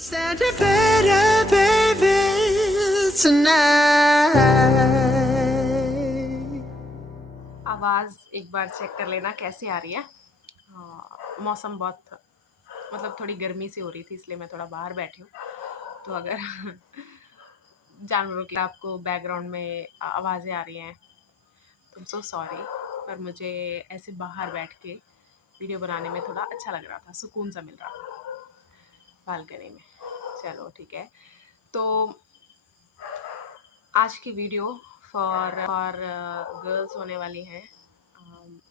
Stand it better, baby, tonight. आवाज़ एक बार check कर लेना कैसी आ रही है। मौसम बहुत मतलब थोड़ी गर्मी सी हो रही थी इसलिए मैं थोड़ा बाहर बैठी हूँ। तो अगर जानवरों की आपको बैकग्राउंड में आवाज़ें आ रही हैं तो सो सॉरी, पर मुझे ऐसे बाहर बैठ के वीडियो बनाने में थोड़ा अच्छा लग रहा था, सुकून सा मिल रहा था बालकनी में। चलो ठीक है, तो आज की वीडियो फॉर गर्ल्स होने वाली है,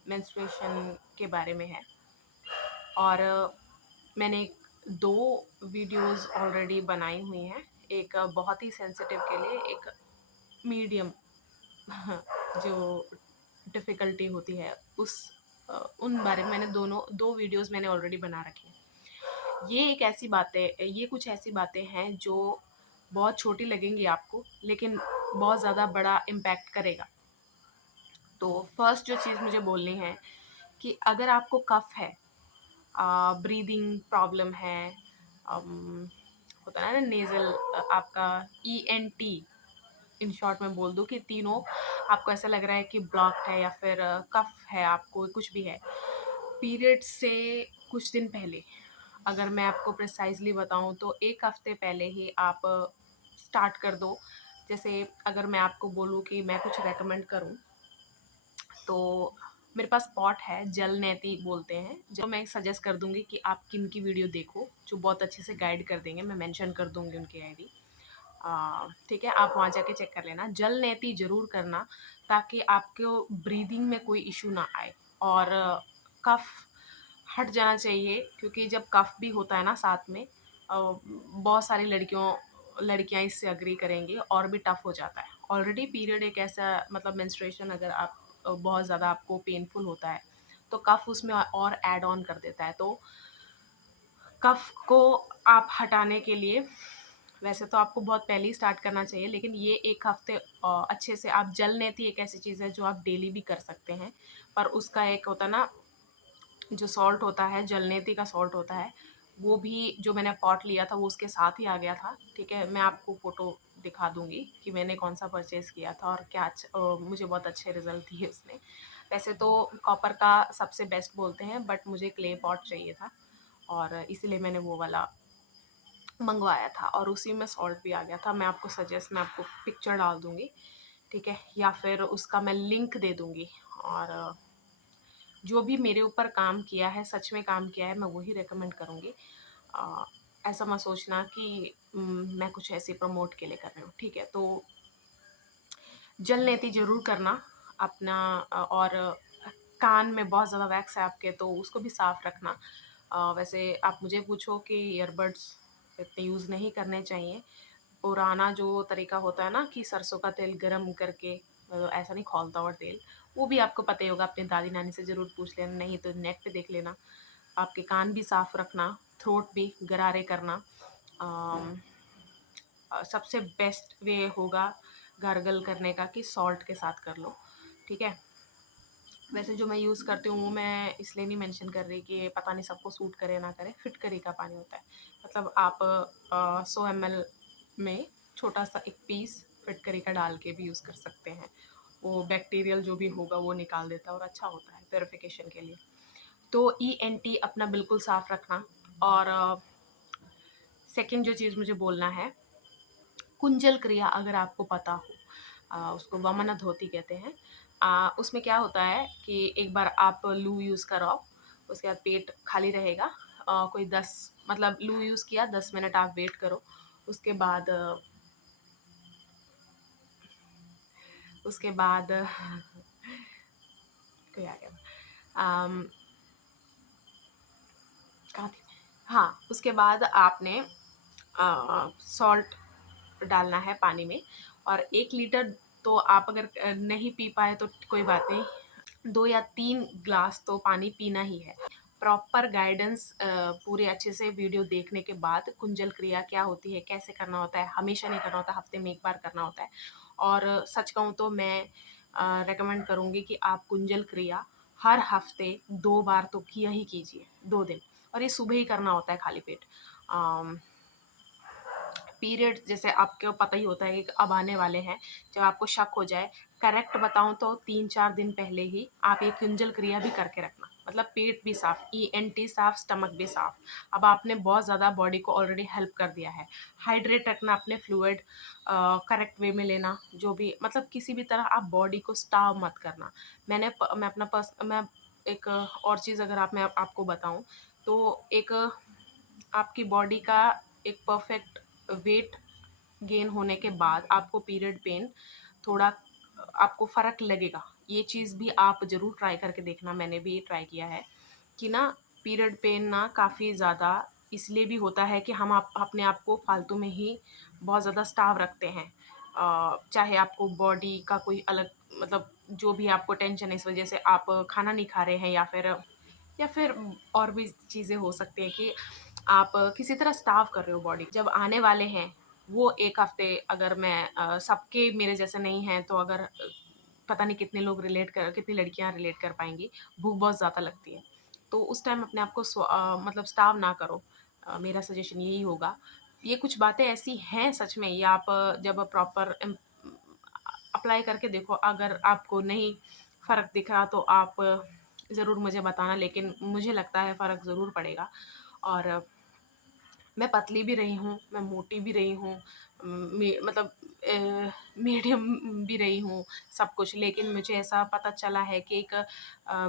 मेंस्ट्रुएशन के बारे में है। और मैंने दो वीडियोस ऑलरेडी बनाई हुई हैं, एक बहुत ही सेंसिटिव के लिए, एक मीडियम जो डिफ़िकल्टी होती है उस उन बारे में मैंने दो वीडियोस मैंने ऑलरेडी बना रखी हैं। ये कुछ ऐसी बातें हैं जो बहुत छोटी लगेंगी आपको, लेकिन बहुत ज़्यादा बड़ा इम्पैक्ट करेगा। तो फर्स्ट जो चीज़ मुझे बोलनी है कि अगर आपको कफ है, ब्रीदिंग प्रॉब्लम है, होता है ना नेज़ल, आपका ईएनटी, इन शॉर्ट में बोल दूँ कि तीनों आपको ऐसा लग रहा है कि ब्लॉक्ड है या फिर कफ है, आपको कुछ भी है पीरियड से कुछ दिन पहले, अगर मैं आपको प्रिसाइजली बताऊँ तो 1 हफ्ते पहले ही आप स्टार्ट कर दो। जैसे अगर मैं आपको बोलूँ कि मैं कुछ रेकमेंड करूँ, तो मेरे पास पॉट है, जल नेती बोलते हैं, जो मैं सजेस्ट कर दूँगी कि आप किनकी वीडियो देखो, जो बहुत अच्छे से गाइड कर देंगे। मैं मेंशन कर दूँगी उनकी आईडी। ठीक है, आप वहाँ जाके चेक कर लेना। जल नेती ज़रूर करना ताकि आपको ब्रीदिंग में कोई इश्यू ना आए, और कफ़ हट जाना चाहिए, क्योंकि जब कफ़ भी होता है ना साथ में, बहुत सारी लड़कियाँ इससे एग्री करेंगी, और भी टफ़ हो जाता है। ऑलरेडी पीरियड एक ऐसा मतलब मेंस्ट्रुएशन, अगर आप बहुत ज़्यादा आपको पेनफुल होता है तो कफ़ उसमें और ऐड ऑन कर देता है। तो कफ़ को आप हटाने के लिए वैसे तो आपको बहुत पहले ही स्टार्ट करना चाहिए, लेकिन ये 1 हफ़्ते अच्छे से आप जल नेती एक ऐसी चीज़ है जो आप डेली भी कर सकते हैं। पर उसका एक होता है ना, जो सॉल्ट होता है, जल नेती का सॉल्ट होता है, वो भी जो मैंने पॉट लिया था वो उसके साथ ही आ गया था। ठीक है, मैं आपको फ़ोटो दिखा दूँगी कि मैंने कौन-सा परचेज़ किया था और क्या मुझे बहुत अच्छे रिज़ल्ट दिए उसने। वैसे तो कॉपर का सबसे बेस्ट बोलते हैं, बट मुझे क्ले पॉट चाहिए था और इसीलिए मैंने वो वाला मंगवाया था, और उसी में सॉल्ट भी आ गया था। मैं आपको पिक्चर डाल दूँगी, ठीक है? या फिर उसका मैं लिंक दे दूँगी। और जो भी मेरे ऊपर काम किया है, सच में काम किया है, मैं वही रिकमेंड करूँगी। अ, ऐसा मत सोचना कि मैं कुछ ऐसे प्रमोट के लिए कर रही हूँ, ठीक है? तो जल नेती ज़रूर करना अपना। और कान में बहुत ज़्यादा वैक्स है आपके, तो उसको भी साफ़ रखना। वैसे आप मुझे पूछो कि ईयरबड्स इतने यूज़ नहीं करने चाहिए। पुराना जो तरीका होता है ना कि सरसों का तेल गरम करके, ऐसा नहीं खौलता हुआ तेल, वो भी आपको पता ही होगा, अपनी दादी-नानी से ज़रूर पूछ लेना, नहीं तो नेट पे देख लेना। आपके कान भी साफ़ रखना, थ्रोट भी गरारे करना। अम, सबसे बेस्ट वे होगा गार्गल करने का कि सॉल्ट के साथ कर लो, ठीक है? वैसे जो मैं यूज़ करती हूँ वो मैं इसलिए नहीं मेंशन कर रही कि पता नहीं सबको सूट करे ना करे। फिटकरी का पानी होता है, मतलब आप 100 ml में छोटा-सा एक पीस फिटकरी का डाल के भी यूज़ कर सकते हैं। वो बैक्टीरियल जो भी होगा वो निकाल देता है और अच्छा होता है प्यूरिफिकेशन के लिए। तो ईएनटी अपना बिल्कुल साफ़ रखना। और सेकंड जो चीज़ मुझे बोलना है, कुंजल क्रिया अगर आपको पता हो, उसको वमनधोती कहते हैं। उसमें क्या होता है कि एक बार आप लू यूज़ कराओ, उसके बाद पेट खाली रहेगा। कोई 10 मतलब लू यूज़ किया, 10 मिनट आप वेट करो, उसके बाद उसके बाद कोई आ गया। अम, कहाँ थी मैं? हाँ, उसके बाद आपने सॉल्ट डालना है पानी में, और 1 लीटर तो आप अगर नहीं पी पाए तो कोई बात नहीं, 2 या 3 ग्लास तो पानी पीना ही है। प्रॉपर गाइडेंस पूरे अच्छे से वीडियो देखने के बाद कुंजल क्रिया क्या होती है, कैसे करना होता है, हमेशा नहीं करना होता, हफ्ते में 1 बार करना होता है। और सच कहूँ तो मैं रिकमेंड करूँगी कि आप कुंजल क्रिया हर हफ्ते 2 बार तो किया ही कीजिए, 2 दिन, और ये सुबह ही करना होता है खाली पेट। पीरियड्स जैसे आपको पता ही होता है कि अब आने वाले हैं, जब आपको शक हो जाए, करेक्ट बताऊँ तो 3-4 दिन पहले ही आप ये कुंजल क्रिया भी करके रखना। मतलब पेट भी साफ, ईएनटी साफ, स्टमक भी साफ। अब आपने बहुत ज़्यादा बॉडी को ऑलरेडी हेल्प कर दिया है। हाइड्रेट रखना अपने फ्लूइड, करेक्ट वे में लेना, जो भी मतलब किसी भी तरह आप बॉडी को स्टाव मत करना। मैं एक और चीज़ अगर मैं आपको बताऊँ, तो एक आपकी बॉडी का एक परफेक्ट वेट गेन होने के बाद आपको पीरियड पेन थोड़ा आपको फ़र्क लगेगा। ये चीज़ भी आप ज़रूर ट्राई करके देखना, मैंने भी ट्राई किया है कि ना पीरियड पेन ना काफ़ी ज़्यादा इसलिए भी होता है कि हम आप अपने आप को फ़ालतू में ही बहुत ज़्यादा स्टाव रखते हैं। चाहे आपको बॉडी का कोई अलग मतलब जो भी आपको टेंशन है इस वज़ह से आप खाना नहीं खा रहे हैं, या फिर और भी चीज़ें हो सकती हैं कि आप किसी तरह स्टार्व कर रहे हो बॉडी। जब आने वाले हैं वो 1 हफ़्ते, अगर मैं सबके मेरे जैसे नहीं हैं तो अगर पता नहीं कितनी लड़कियाँ रिलेट कर पाएँगी, भूख बहुत ज़्यादा लगती है। तो उस टाइम अपने आप को मतलब स्टार्व ना करो। मेरा सजेशन यही होगा। ये कुछ बातें ऐसी हैं सच में, ये आप जब प्रॉपर अप्लाई करके देखो, अगर आपको नहीं फ़र्क दिख रहा तो आप ज़रूर मुझे बताना, लेकिन मुझे लगता है फ़र्क ज़रूर पड़ेगा। और मैं पतली भी रही हूँ, मैं मोटी भी रही हूँ, मतलब मीडियम भी रही हूँ, सब कुछ। लेकिन मुझे ऐसा पता चला है कि एक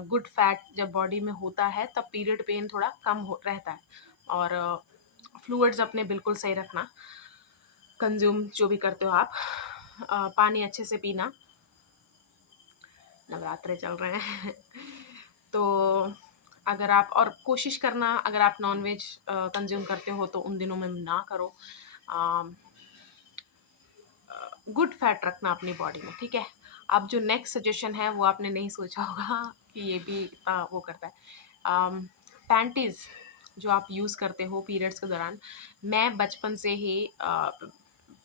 गुड फैट जब बॉडी में होता है तब पीरियड पेन थोड़ा कम हो रहता है। और फ्लूइड्स अपने बिल्कुल सही रखना, कंज़्यूम जो भी करते हो आप। पानी अच्छे से पीना, नवरात्रे चल रहे हैं तो अगर आप और कोशिश करना, अगर आप नॉन-वेज कंज़्यूम करते हो तो उन दिनों में ना करो। अ गुड फैट रखना अपनी बॉडी में, ठीक है? अब जो नेक्स्ट सजेशन है वो आपने नहीं सोचा होगा कि ये भी इतना वो करता है। पैंटीज़ जो आप यूज़ करते हो पीरियड्स के दौरान, मैं बचपन से ही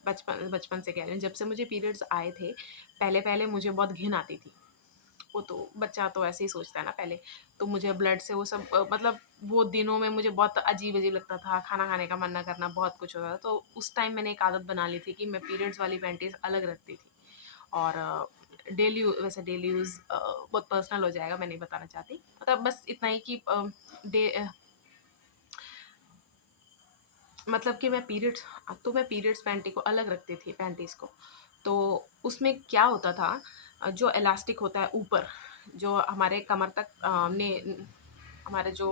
बचपन बचपन से कह रही हूँ, जब से मुझे पीरियड्स आए थे, पहले-पहले मुझे बहुत घिन आती थी। वो तो बच्चा तो ऐसे ही सोचता है ना पहले। तो मुझे ब्लड से वो सब मतलब वो दिनों में मुझे बहुत अजीब-अजीब लगता था, खाना खाने का मन ना करना, बहुत कुछ होता था। तो उस टाइम मैंने एक आदत बना ली थी कि मैं पीरियड्स वाली पैंटीज़ अलग रखती थी। और डेली यूज़ बहुत पर्सनल हो जाएगा, मैं नहीं बताना चाहती। मतलब बस इतना ही कि डे अ, मतलब कि मैं पीरियड्स पैंटी को अलग रखती थी, पैंटीज़ को। तो उसमें क्या होता था, जो इलास्टिक होता है ऊपर, जो हमारे कमर तक हमारे जो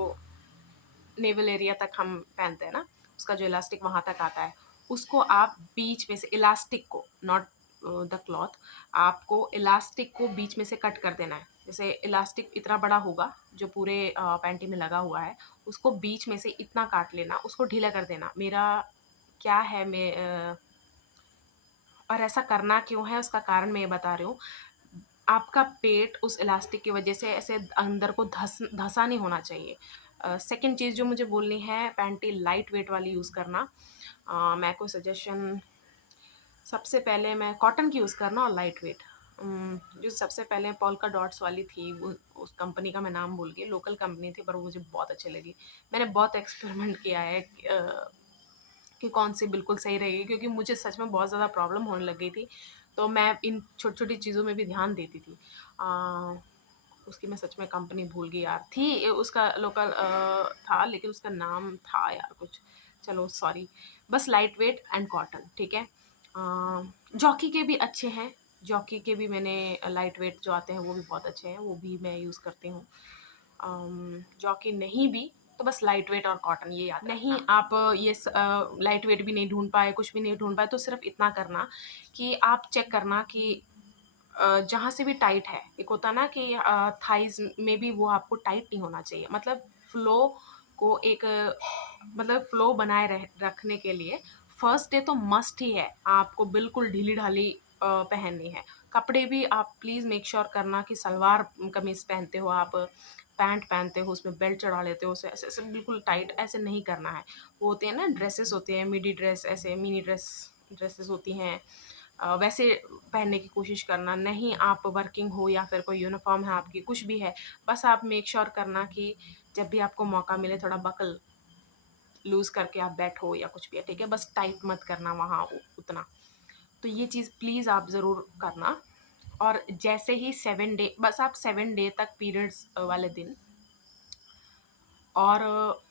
नेवल एरिया तक हम पहनते हैं ना, उसका जो इलास्टिक वहाँ तक आता है, उसको आप बीच में से इलास्टिक को, नॉट द क्लॉथ, आपको इलास्टिक को बीच में से कट कर देना है। जैसे इलास्टिक इतना बड़ा होगा, जो पूरे पैंटी में लगा हुआ है, उसको बीच में से इतना काट लेना, उसको ढीला कर देना। मेरा क्या है और ऐसा करना क्यों है, उसका कारण मैं ये बता रही हूँ। आपका पेट उस इलास्टिक की वजह से ऐसे अंदर को धँसा नहीं होना चाहिए। सेकंड चीज़ जो मुझे बोलनी है, पैंटी लाइट वेट वाली यूज़ करना। मैं कोई सजेशन, सबसे पहले मैं कॉटन की यूज़ करना और लाइट वेट। जो सबसे पहले पोल्का डॉट्स वाली थी, वो उस कंपनी का मैं नाम भूल गई, लोकल कंपनी थी पर वो मुझे बहुत अच्छी लगी। मैंने बहुत एक्सपेरिमेंट किया है कि कौन-सी बिल्कुल सही रहेगी, क्योंकि मुझे सच में बहुत ज़्यादा प्रॉब्लम होने लग गई थी। तो मैं इन छोटी-छोटी चीज़ों में भी ध्यान देती थी। उसकी मैं सच में कंपनी भूल गई यार। थी उसका लोकल था, लेकिन उसका नाम था यार कुछ, चलो सॉरी। बस लाइट वेट एंड कॉटन, ठीक है? जॉकी के भी अच्छे हैं, जॉकी के भी मैंने लाइट वेट जो आते हैं वो भी बहुत अच्छे हैं, वो भी मैं यूज़ करती हूँ। जॉकी नहीं भी तो बस लाइट वेट और कॉटन, ये याद नहीं रखना। आप लाइट वेट भी नहीं ढूँढ पाए, कुछ भी नहीं ढूँढ पाए, तो सिर्फ़ इतना करना कि आप चेक करना कि जहाँ से भी टाइट है, एक होता है ना कि थाइज़ में भी वो आपको टाइट नहीं होना चाहिए। मतलब फ्लो को एक मतलब फ्लो बनाए रखने के लिए फर्स्ट डे तो मस्ट ही है, आपको बिल्कुल ढीली-ढाली पहननी है। कपड़े भी आप प्लीज़ मेक श्योर करना कि सलवार कमीज़ पहनते हो आप, पैंट पहनते हो, उसमें बेल्ट चढ़ा लेते हो, उसे ऐसे-ऐसे बिल्कुल टाइट ऐसे नहीं करना है। वो होते हैं ना ड्रेसेस होते हैं, मिडी ड्रेस, ऐसे मिनी ड्रेसेस होती हैं, वैसे पहनने की कोशिश करना। नहीं आप वर्किंग हो या फिर कोई यूनिफ़ॉर्म है आपकी, कुछ भी है, बस आप मेक श्योर करना कि जब भी आपको मौका मिले थोड़ा बकल लूज़ करके आप बैठो या कुछ भी है, ठीक है? बस टाइट मत करना वहाँ उतना। तो ये चीज़ प्लीज़ आप ज़रूर करना। और जैसे ही 7 डे, बस आप 7 डे तक पीरियड्स वाले दिन, और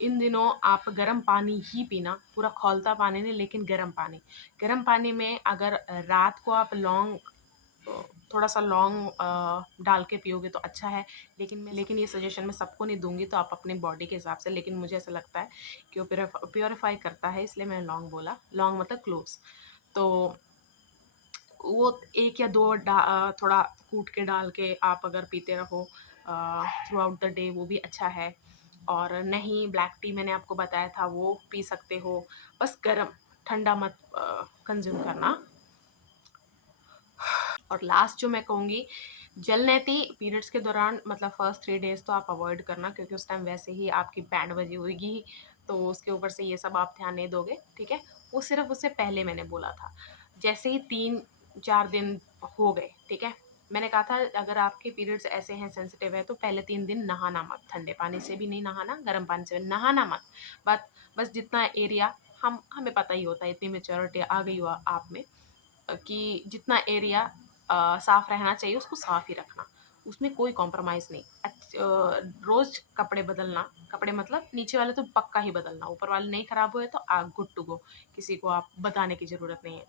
इन दिनों आप गर्म पानी ही पीना, पूरा खौलता पानी नहीं लेकिन गर्म पानी। गर्म पानी में अगर रात को आप लौंग, थोड़ा सा लौंग डाल के पियोगे तो अच्छा है, लेकिन ये सजेशन मैं सबको नहीं दूंगी, तो आप अपनी बॉडी के हिसाब से। लेकिन मुझे ऐसा लगता है कि वो प्योरीफाई करता है, इसलिए मैंने लौंग बोला। लौंग मतलब क्लोव्स। तो वो 1 या 2 थोड़ा कूट के डाल के आप अगर पीते रहो थ्रू आउट द डे, वो भी अच्छा है। और नहीं, ब्लैक टी मैंने आपको बताया था, वो पी सकते हो। बस गर्म, ठंडा मत कंज्यूम करना। और लास्ट जो मैं कहूँगी, जलनेती पीरियड्स के दौरान, मतलब फर्स्ट 3 डेज़ तो आप अवॉइड करना, क्योंकि उस टाइम वैसे ही आपकी बैंड बजी होगी, तो उसके ऊपर से ये सब आप ध्यान नहीं दोगे, ठीक है? वो सिर्फ उससे पहले मैंने बोला था। जैसे ही 3-4 दिन हो गए, ठीक है? मैंने कहा था अगर आपके पीरियड्स ऐसे हैं, सेंसिटिव है, तो पहले 3 दिन नहाना मत, ठंडे पानी से भी नहीं नहाना, गर्म पानी से भी नहाना मत। बस जितना एरिया, हमें पता ही होता है, इतनी मैच्योरिटी आ गई हो आप में, कि जितना एरिया साफ़ रहना चाहिए उसको साफ़ ही रखना, उसमें कोई कॉम्प्रोमाइज़ नहीं। रोज़ कपड़े बदलना, कपड़े मतलब नीचे वाले तो पक्का ही बदलना, ऊपर वाले नहीं ख़राब हुए तो गुड टू गो, किसी को आप बताने की ज़रूरत नहीं है।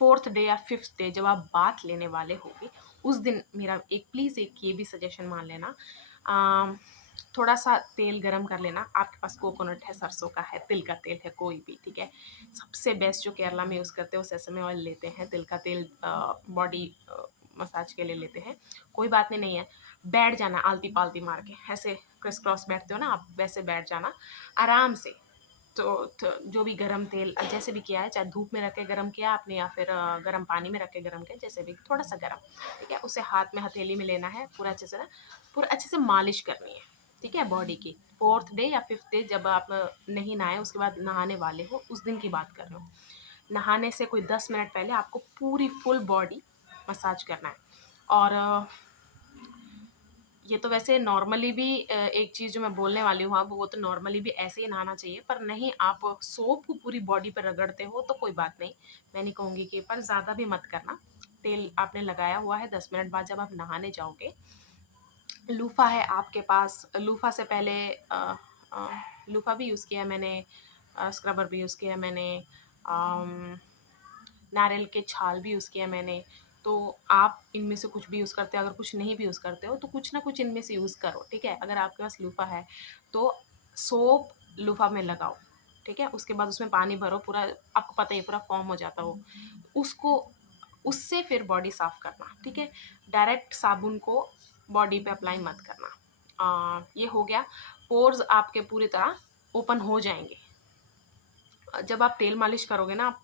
4th डे या 5th डे जब आप बाथ लेने वाले होगे, उस दिन मेरा प्लीज़ एक ये भी सजेशन मान लेना, थोड़ा सा तेल गरम कर लेना। आपके पास कोकोनट है, सरसों का है, तिल का तेल है, कोई भी, ठीक है? सबसे बेस्ट जो केरला में यूज़ करते हैं वो सेसमे ऑयल लेते हैं, तिल का तेल बॉडी मसाज के लिए लेते हैं। कोई बात नहीं है, बैठ जाना आलती-पालती मार के, ऐसे क्रिस क्रॉस बैठते हो ना आप, वैसे बैठ जाना आराम से। तो जो भी गरम तेल जैसे भी किया है, चाहे धूप में रख के गरम किया आपने या फिर गरम पानी में रख के गरम किया, जैसे भी, थोड़ा सा गरम, ठीक है? उसे हाथ में हथेली में लेना है, पूरा अच्छे से ना, पूरा अच्छे से मालिश करनी है, ठीक है, बॉडी की। 4th डे या 5th डे जब आप नहीं नहाए, उसके बाद नहाने वाले हो, उस दिन की बात कर रहे हो। नहाने से कोई 10 मिनट पहले आपको पूरी फुल बॉडी मसाज करना है। और ये तो वैसे नॉर्मली भी एक चीज़ जो मैं बोलने वाली हूँ अब, वो तो नॉर्मली भी ऐसे ही नहाना चाहिए, पर नहीं, आप सोप को पूरी बॉडी पर रगड़ते हो तो कोई बात नहीं, मैं नहीं कहूँगी कि, पर ज़्यादा भी मत करना। तेल आपने लगाया हुआ है, 10 मिनट बाद जब आप नहाने जाओगे, लूफ़ा है आपके पास, लूफ़ा से पहले अ, लूफ़ा भी यूज़ किया है मैंने, स्क्रबर भी यूज़ किया है मैंने, नारियल के छाल भी यूज़ किया है मैंने। तो आप इनमें से कुछ भी यूज़ करते हो, अगर कुछ नहीं भी यूज़ करते हो तो कुछ ना कुछ इनमें से यूज़ करो, ठीक है? अगर आपके पास लूफ़ा है तो सोप लूफ़ा में लगाओ, ठीक है? उसके बाद उसमें पानी भरो, पूरा आपको पता ही है पूरा फ़ॉर्म हो जाता हो। उसको, उससे फिर बॉडी साफ़ करना, ठीक है? डायरेक्ट साबुन को बॉडी पे अप्लाई मत करना। ये हो गया। पोर्स आपके पूरी तरह ओपन हो जाएँगे। जब आप तेल मालिश करोगे ना,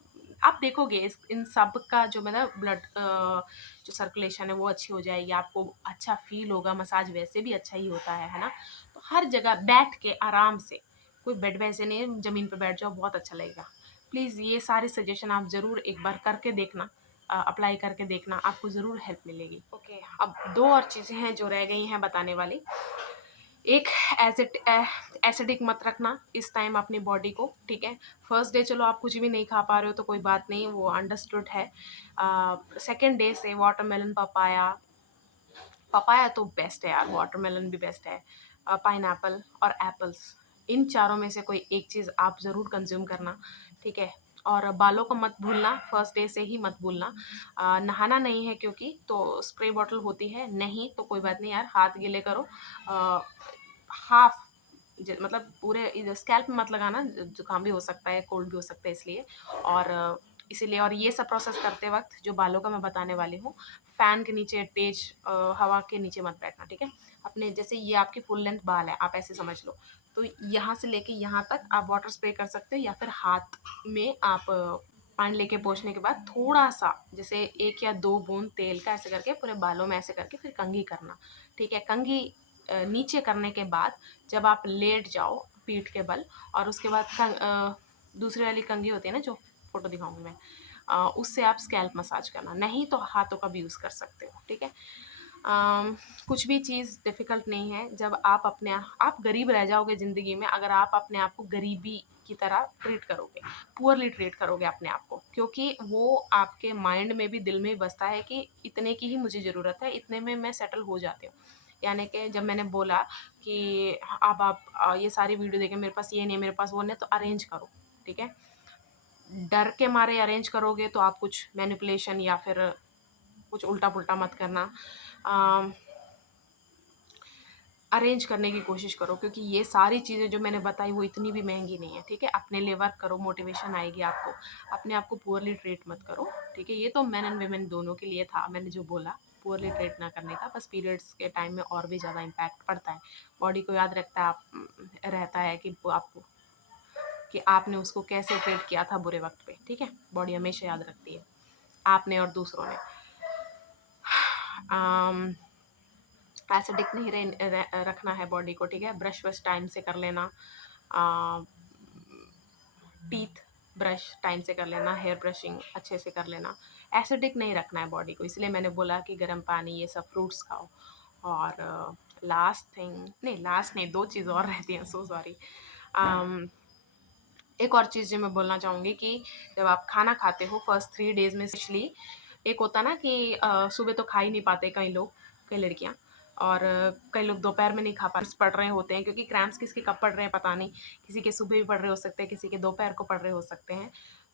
आप देखोगे इन सब का जो मतलब ब्लड जो सर्कुलेशन है वो अच्छी हो जाएगी, आपको अच्छा फ़ील होगा, मसाज वैसे भी अच्छा ही होता है ना? तो हर जगह बैठ के आराम से, कोई बेड वैसे नहीं है, ज़मीन पे बैठ जाओ, बहुत अच्छा लगेगा। प्लीज़ ये सारे सजेशन आप ज़रूर एक बार करके देखना, अप्लाई करके देखना, आपको ज़रूर हेल्प मिलेगी। ओके, अब 2 और चीज़ें हैं जो रह गई हैं बताने वाली। एक, एसिडिक मत रखना इस टाइम अपनी बॉडी को, ठीक है? फर्स्ट डे चलो आप कुछ भी नहीं खा पा रहे हो तो कोई बात नहीं, वो अंडरस्टूड है। सेकंड डे से वाटरमेलन, पपाया, पपाया तो बेस्ट है यार, वाटरमेलन भी बेस्ट है, पाइनएप्पल और एप्पल्स, इन चारों में से कोई एक चीज़ आप ज़रूर कंज्यूम करना, ठीक है? और बालों को मत भूलना, फर्स्ट डे से ही मत भूलना। नहाना नहीं है क्योंकि, तो स्प्रे बॉटल होती है, नहीं तो कोई बात नहीं यार, हाथ गीले करो। हाफ, मतलब पूरे इधर स्कैल्प में मत लगाना, जुकाम भी हो सकता है, कोल्ड भी हो सकता है, इसलिए। और इसीलिए, और ये सब प्रोसेस करते वक्त जो बालों का मैं बताने वाली हूँ, फ़ैन के नीचे, तेज हवा के नीचे मत बैठना, ठीक है? अपने, जैसे ये आपकी फुल लेंथ बाल है, आप ऐसे समझ लो, तो यहाँ से लेके यहाँ तक आप वाटर स्प्रे कर सकते हो, या फिर हाथ में आप पानी लेके पोंछने के बाद थोड़ा सा, जैसे 1 या 2 बूंद तेल का ऐसे करके पूरे बालों में ऐसे करके फिर कंघी करना, ठीक है? कंघी नीचे करने के बाद जब आप लेट जाओ पीठ के बल, और उसके बाद दूसरी वाली कंघी होती है ना, जो फ़ोटो दिखाऊँगी मैं, उससे आप स्कैल्प मसाज करना, नहीं तो हाथों का भी यूज़ कर सकते हो, ठीक है? कुछ भी चीज़ डिफ़िकल्ट नहीं है जब आप आप गरीब रह जाओगे ज़िंदगी में अगर आप अपने आप को गरीबी की तरह ट्रीट करोगे, पुअरली ट्रीट करोगे अपने आप को, क्योंकि वो आपके माइंड में भी, दिल में भी बसता है कि इतने की ही मुझे ज़रूरत है, इतने में मैं सेटल हो जाती हूँ। यानी कि जब मैंने बोला कि अब आप ये सारी वीडियो देखें, मेरे पास ये नहीं है, मेरे पास वो नहीं है, तो अरेंज करो, ठीक है? डर के मारे अरेंज करोगे तो आप कुछ मैनिपुलेशन या फिर कुछ उल्टा-पुल्टा मत करना। अ, अरेंज करने की कोशिश करो, क्योंकि ये सारी चीज़ें जो मैंने बताई वो इतनी भी महँगी नहीं है, ठीक है? अपने लिए वर्क करो, मोटिवेशन आएगी आपको। अपने आप को पुअरली ट्रीट मत करो, ठीक है? ये तो मेन एंड वुमेन दोनों के लिए था, मैंने जो बोला, पुअरली ट्रीट ना करने का। बस पीरियड्स के टाइम में और भी ज़्यादा इम्पैक्ट पड़ता है। बॉडी को याद रखता है रहता है कि वो आपको कि आपने उसको कैसे ट्रीट किया था बुरे वक़्त पे, ठीक है? बॉडी हमेशा याद रखती है, आपने और दूसरों ने। अम एसिडिक नहीं रखना है बॉडी को, ठीक है? ब्रश वश टाइम से कर लेना। टीथ ब्रश टाइम से कर लेना, हेयर ब्रशिंग अच्छे से कर लेना। एसिडिक नहीं रखना है बॉडी को, इसलिए मैंने बोला कि गर्म पानी, ये सब फ्रूट्स खाओ। और लास्ट नहीं, दो चीज़ और रहती हैं, सो सॉरी। एक और चीज़ जो मैं बोलना चाहूँगी कि जब आप खाना खाते हो फर्स्ट 3 डेज़ में स्पेशली, एक होता है ना कि सुबह तो खा ही नहीं पाते कई लोग, कई लड़कियाँ, और कई लोग दोपहर में नहीं खा पा पढ़ रहे होते हैं, क्योंकि क्रैम्प्स किसके कब पड़ रहे हैं पता नहीं। किसी के सुबह भी पड़ रहे हो सकते हैं, किसी के दोपहर को पड़ रहे हो सकते हैं।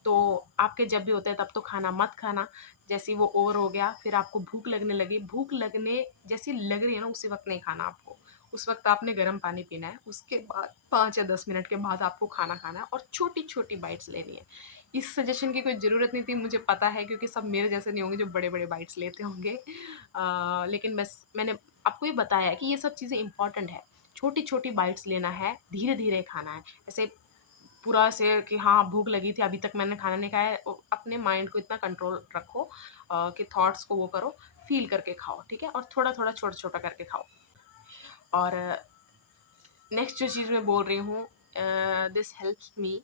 तो आपके जब भी होते हैं तब तो खाना मत खाना। जैसे ही वो ओवर हो गया, फिर आपको भूख लगने लगी, भूख लगने जैसी लग रही है ना, उसी वक़्त नहीं खाना आपको। उस वक़्त आपने गर्म पानी पीना है, उसके बाद 5 या 10 मिनट के बाद आपको खाना खाना है और छोटी-छोटी बाइट्स लेनी है। इस सजेशन की कोई ज़रूरत नहीं थी, मुझे पता है, क्योंकि सब मेरे जैसे नहीं होंगे जो बड़े-बड़े बाइट्स लेते होंगे। लेकिन बस मैंने आपको ये बताया है कि ये सब चीज़ें इम्पोर्टेंट है। छोटी-छोटी बाइट्स लेना है, धीरे-धीरे खाना है। ऐसे पूरा ऐसे कि हाँ, भूख लगी थी, अभी तक मैंने खाना नहीं खाया है, अपने माइंड को इतना कंट्रोल रखो कि थॉट्स को वो करो, फ़ील करके खाओ, ठीक है? और थोड़ा-थोड़ा, छोटा-छोटा करके खाओ। और नेक्स्ट जो चीज़ मैं बोल रही हूँ, दिस हेल्प्स मी,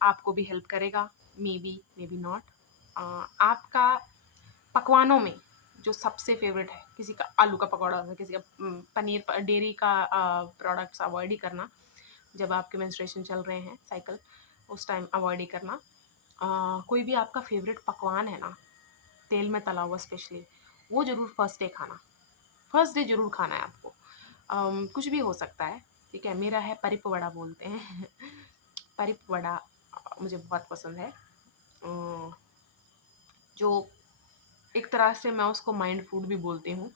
आपको भी हेल्प करेगा, मे बी नॉट। आपका पकवानों में जो सबसे फ़ेवरेट है, किसी का आलू का पकौड़ा होगा, किसी का पनीर डेयरी का प्रोडक्ट्स अवॉइड ही करना। जब आपके मेंस्ट्रुएशन चल रहे हैं साइकिल, उस टाइम अवॉइड ही करना। कोई भी आपका फ़ेवरेट पकवान है ना, तेल में तला हुआ स्पेशली, वो ज़रूर फर्स्ट डे खाना। फर्स्ट डे ज़रूर खाना है आपको। कुछ भी हो सकता है, ठीक है? मेरा है परिप वड़ा बोलते हैं। परिप वड़ा मुझे बहुत पसंद है। जो एक तरह से मैं उसको माइंड फूड भी बोलती हूँ।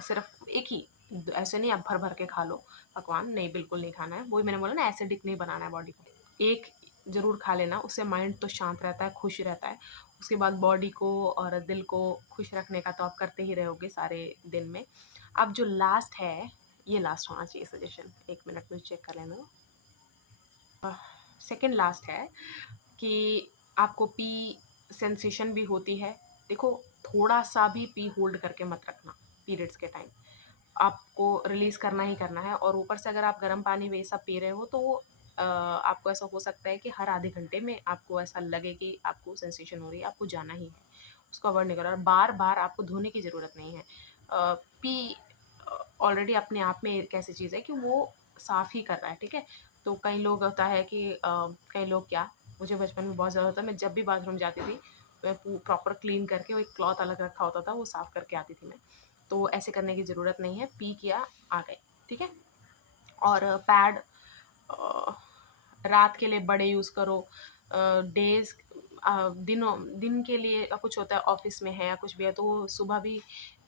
सिर्फ़ एक ही, ऐसे नहीं आप भर-भर के खा लो पकवान, नहीं बिल्कुल नहीं खाना है। वही मैंने बोला ना, एसिडिक नहीं बनाना है बॉडी को। एक ज़रूर खा लेना, उससे माइंड तो शांत रहता है, खुश रहता है। उसके बाद बॉडी को और दिल को खुश रखने का तो आप करते ही रहोगे सारे दिन में। अब जो लास्ट है, ये लास्ट होना चाहिए सजेशन, 1 मिनट मुझे चेक कर लेने दो। सेकंड लास्ट है कि आपको पी सेंसेशन भी होती है। देखो, थोड़ा-सा भी पी होल्ड करके मत रखना पीरियड्स के टाइम। आपको रिलीज़ करना ही करना है, और ऊपर से अगर आप गर्म पानी ये सब पी रहे हो तो आपको ऐसा हो सकता है कि हर आधे घंटे में आपको ऐसा लगे कि आपको सेंसेशन हो रही है, आपको जाना ही है। उसको अवॉइड नहीं करना, और बार-बार आपको धोने की ज़रूरत नहीं है। पी ऑलरेडी अपने आप में एक ऐसी चीज़ है कि वो साफ़ ही कर रहा है, ठीक है? तो कई लोग होता है कि कई लोग क्या, मुझे बचपन में बहुत ज़्यादा होता है, मैं जब भी बाथरूम जाती थी, मैं प्रॉपर क्लीन करके, वो एक क्लॉथ अलग रखा होता था, वो साफ़ करके आती थी मैं। तो ऐसे करने की ज़रूरत नहीं है, पी किया, आ गए, ठीक है? और पैड अ, रात के लिए बड़े यूज़ करो। डेज़ दिन के लिए कुछ होता है, ऑफ़िस में है या कुछ भी है, तो वो सुबह भी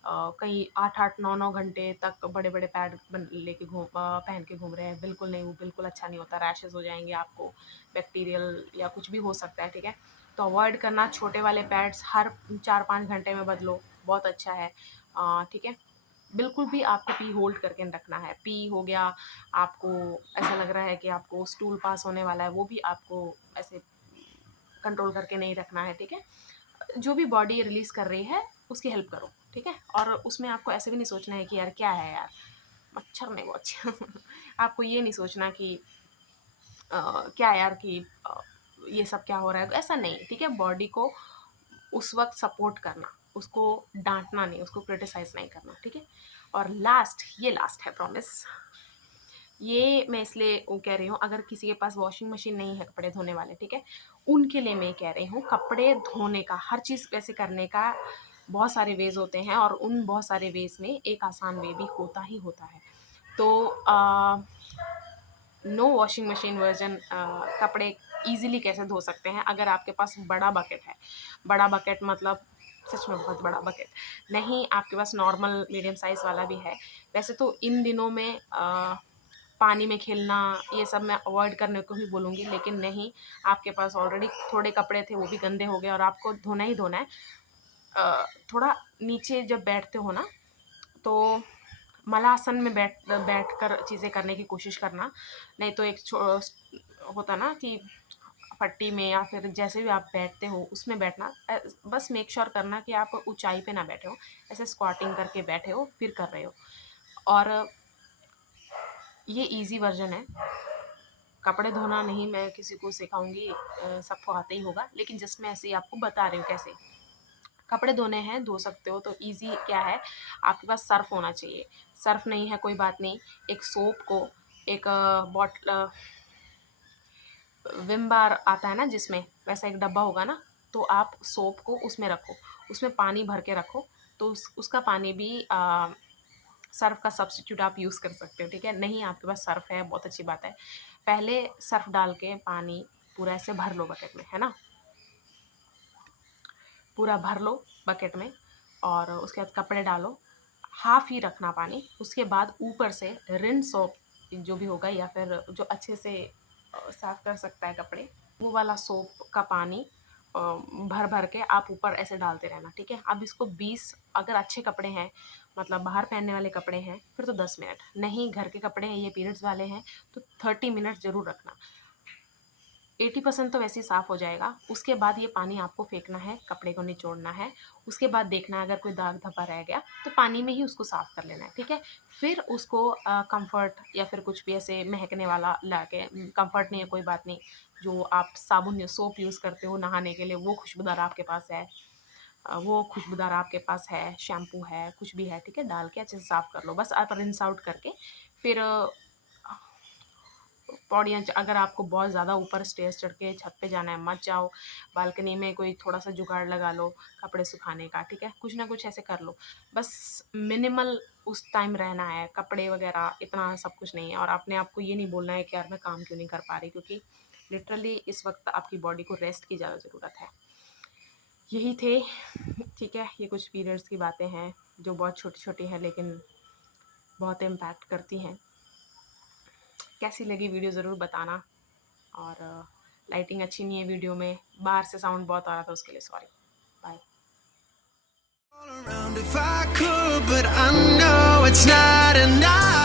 कहीं 8-8, 9-9 घंटे तक बड़े-बड़े पैड पहन के घूम रहे हैं। बिल्कुल नहीं, वो बिल्कुल अच्छा नहीं होता, रैशेज़ हो जाएँगे आपको, बैक्टीरियल या कुछ भी हो सकता है, ठीक है? तो अवॉइड करना, छोटे वाले पैड्स हर 4-5 घंटे में बदलो, बहुत अच्छा है। ठीक है? बिल्कुल भी आपको पी होल्ड करके नहीं रखना है। पी हो गया, आपको ऐसा लग रहा है कि आपको स्टूल पास होने वाला है, वो भी आपको ऐसे कंट्रोल करके नहीं रखना है, ठीक है? जो भी बॉडी रिलीज़ कर रही है, उसकी हेल्प करो, ठीक है? और उसमें आपको ऐसे भी नहीं सोचना है कि यार क्या है यार, मच्छर नहीं वो अच्छा। आपको ये नहीं सोचना कि क्या यार कि ये सब क्या हो रहा है? ऐसा नहीं, ठीक है? बॉडी को उस वक़्त सपोर्ट करना, उसको डाँटना नहीं, उसको क्रिटिसाइज़ नहीं करना, ठीक है? और लास्ट, ये लास्ट है प्रॉमिस, ये मैं इसलिए वो कह रही हूँ, अगर किसी के पास वॉशिंग मशीन नहीं है कपड़े धोने वाले, ठीक है? उनके लिए मैं कह रही हूँ, कपड़े धोने का, हर चीज़ वैसे करने का बहुत सारे वेज़ होते हैं और उन बहुत सारे वेज़ में एक आसान वे भी होता ही होता है। तो नो वॉशिंग मशीन वर्जन कपड़े ईज़िली कैसे धो सकते हैं अगर आपके पास बड़ा बकेट है। बड़ा बकेट मतलब सच में बहुत बड़ा बकेट, नहीं आपके पास नॉर्मल मीडियम साइज़ वाला भी है। वैसे तो इन दिनों में पानी में खेलना ये सब मैं अवॉइड करने को ही बोलूँगी, लेकिन नहीं, आपके पास ऑलरेडी थोड़े कपड़े थे वो भी गंदे हो गए और आपको धोना ही धोना है। थोड़ा नीचे जब बैठते हो ना, तो मलासन में बैठकर चीज़ें करने की कोशिश करना, नहीं तो एक होता ना कि पट्टी में या फिर जैसे भी आप बैठते हो उसमें बैठना। बस मेक श्योर करना कि आप ऊंचाई पे ना बैठे हो, ऐसे स्क्वाटिंग करके बैठे हो फिर कर रहे हो। और ये इजी वर्जन है, कपड़े धोना नहीं मैं किसी को सिखाऊंगी, सबको आता ही होगा, लेकिन जस्ट मैं ऐसे ही आपको बता रही हूँ कैसे कपड़े धोने हैं, धो सकते हो। तो ईज़ी क्या है, आपके पास सर्फ़ होना चाहिए। सर्फ़ नहीं है कोई बात नहीं, एक सोप को एक विम बार आता है ना जिसमें, वैसा एक डब्बा होगा ना, तो आप सोप को उसमें रखो, उसमें पानी भर के रखो, तो उसका पानी भी सर्फ़ का सब्स्टिट्यूट आप यूज़ कर सकते हो, ठीक है? नहीं आपके पास सर्फ़ है, बहुत अच्छी बात है। पहले सर्फ़ डाल के पानी पूरा ऐसे भर लो बकेट में, है ना? पूरा भर लो बकेट में और उसके बाद कपड़े डालो, हाफ़ ही रखना पानी। उसके बाद ऊपर से रिन सोप जो भी होगा या फिर जो अच्छे से साफ़ कर सकता है कपड़े, वो वाला सोप का पानी भर के आप ऊपर ऐसे डालते रहना, ठीक है? अब इसको 20, अगर अच्छे कपड़े हैं, मतलब बाहर पहनने वाले कपड़े हैं, फिर तो 10 मिनट, नहीं घर के कपड़े हैं, ये पीरियड्स वाले हैं, तो 30 मिनट ज़रूर रखना। 80% तो वैसे ही साफ़ हो जाएगा। उसके बाद ये पानी आपको फेंकना है, कपड़े को निचोड़ना है। उसके बाद देखना है अगर कोई दाग धब्बा रह गया तो पानी में ही उसको साफ़ कर लेना है, ठीक है? फिर उसको कम्फ़र्ट या फिर कुछ भी ऐसे महकने वाला लाके, कम्फ़र्ट नहीं है कोई बात नहीं, जो आप साबुन या सोप यूज़ करते हो नहाने के लिए वो खुशबूदार आपके पास है, वो खुशबूदार आपके पास है, शैम्पू है, कुछ भी है, ठीक है? डाल के अच्छे से साफ़ कर लो। बस आप रिंस आउट करके फिर पौड़ियाँ, अगर आपको बहुत ज़्यादा ऊपर स्टेयर्स चढ़ के छत पे जाना है मत जाओ, बालकनी में कोई थोड़ा-सा जुगाड़ लगा लो कपड़े सुखाने का, ठीक है? कुछ ना कुछ ऐसे कर लो। बस मिनिमल उस टाइम रहना है, कपड़े वगैरह इतना सब कुछ नहीं है और अपने आप को ये नहीं बोलना है कि यार मैं काम क्यों नहीं कर पा रही, क्योंकि लिटरली इस वक़्त आपकी बॉडी को रेस्ट की ज़्यादा ज़रूरत है। यही थे, ठीक है? ये कुछ पीरियड्स की बातें हैं जो बहुत छोटी-छोटी हैं लेकिन बहुत इम्पैक्ट करती हैं। कैसी लगी वीडियो ज़रूर बताना। और लाइटिंग अच्छी नहीं है वीडियो में, बाहर से साउंड बहुत आ रहा था उसके लिए sorry. Bye. All around if I could, but I know it's not enough.